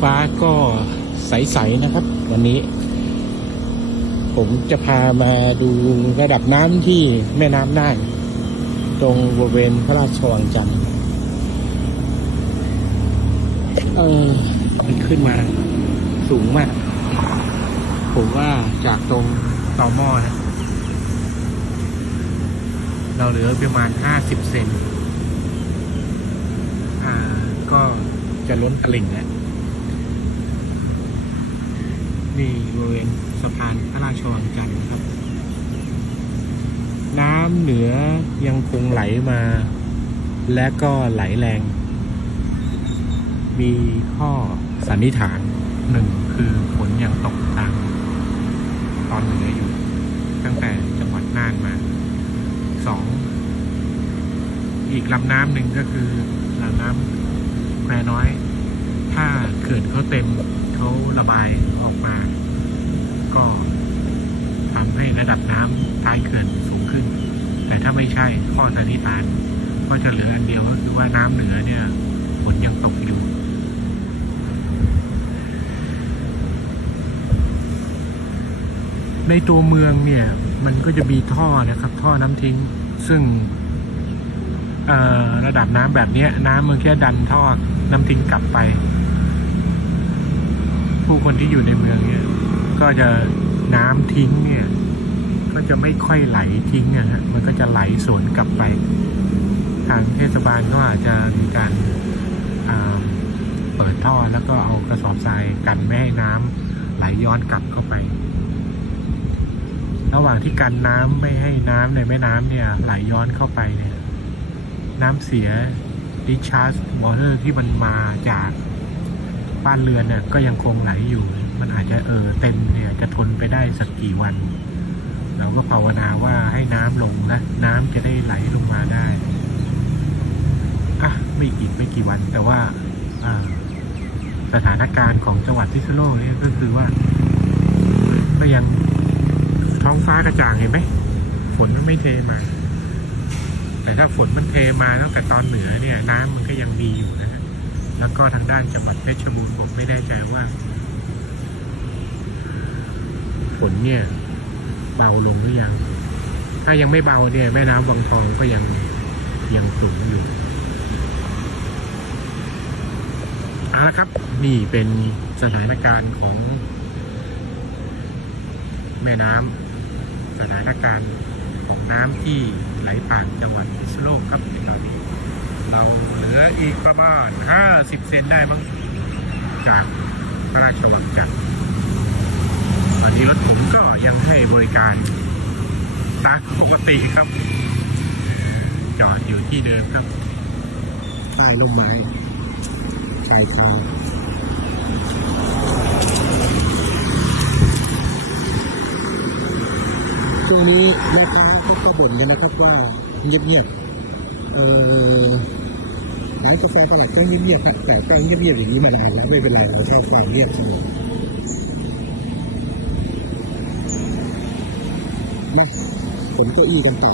ฟ้าก็ใสๆนะครับ วันนี้ ผมจะพามาดูระดับน้ำที่แม่น้ำน่านตรงบริเวณพระราชวังจันทร์เออมันขึ้นมาสูงมาก ผมว่าจากตรงต่อหม้อนะ เราเหลือประมาณห้าสิบเซน อ่า ก็จะล้นตลิ่งแล้วี่บริเวณสะพานพระราชวังจันทร์ครับ น้ำเหนือยังคงไหลมา และก็ไหลแรง มีข้อสันนิษฐานหนึ่งคือฝนยังตกทางตอนเหนืออยู่ ตั้งแต่จังหวัดน่านมาสองอีกลำน้ำหนึ่งก็คือลำน้ำแควน้อย ถ้าเขื่อนเขาเต็มเขาระบายออก มา ก็ทำให้ระดับน้ำท้ายเขื่อนสูงขึ้น แต่ถ้าไม่ใช่ข้อสันนิษฐานก็จะเหลืออันเดียวก็คือว่าน้ำเหนือเนี่ยฝนยังตกอยู่ในตัวเมืองเนี่ยมันก็จะมีท่อนะครับ ท่อน้ำทิ้ง ซึ่งระดับน้ำแบบนี้น้ำมันแค่ดันท่อน้ำทิ้งกลับไป ผู้คนที่อยู่ในเมืองเนี่ย ก็จะน้ำทิ้งเนี่ย ก็จะไม่ค่อยไหลทิ้งนะฮะมันก็จะไหลสวนกลับไป ทางเทศบาลก็อาจจะมีการาเปิดท่อแล้วก็เอากระสอบทรายกันไม่ให้น้ำไหลย้อนกลับเข้าไป ระหว่างที่กันน้ำไม่ให้น้ำในแม่น้ำเนี่ย ไหลย้อนเข้าไปเนี่ย น้ำเสีย discharge water ที่มันมาจาก บ้านเรือนเนี่ยก็ยังคงไหลอยู่ มันอาจจะเออเต็มเนี่ยจะทนไปได้สักกี่วัน เราก็ภาวนาว่าให้น้ำลงนะน้ำจะได้ไหลลงมาได้อะไม่กี่ไม่กี่วัน แต่ว่าสถานการณ์ของจังหวัดพิษณุโลกเนี่ยก็คือว่า ก็ยังท้องฟ้ากระจ่างเห็นไหมฝนมันไม่เทมา แต่ถ้าฝนมันเทมาตั้งแต่ตอนเหนือเนี่ย น้ำมันก็ยังมีอยู่นะฮะ แล้วก็ทางด้านจังหวัดเพชรบูรณ์ผมไม่แน่ใจว่า ฝนเนี่ย เบาลงหรือยัง ถ้ายังไม่เบาเนี่ยแม่น้ำวังทองก็ยังยังสูงอยู่เอาละครับ นี่เป็นสถานการณ์ของ แม่น้ำสถานการณ์ของน้ำที่ไหลผ่านจังหวัดพิษณุโลกครับในตอนนี้ เราเหลื ออีกประมาณ 50 เซนได้มั้งจากพระราชวังจันทร์ตอนนี้รถผมก็ยังให้บริการตามปกติครับ จอดอยู่ที่เดิมครับใต้ร่มไม้ชายคาช่วงนี้แม่ค้าเขาก็บ่นกันนะครับว่าเงียบๆเออ ร้านกาแฟตลาดก็เงียบๆแต่ก็เงียบๆอย่างนี้มานานแล้วไม่เป็นไรเราชอบความเงียบสงบมาผมก็อี้กันต่อ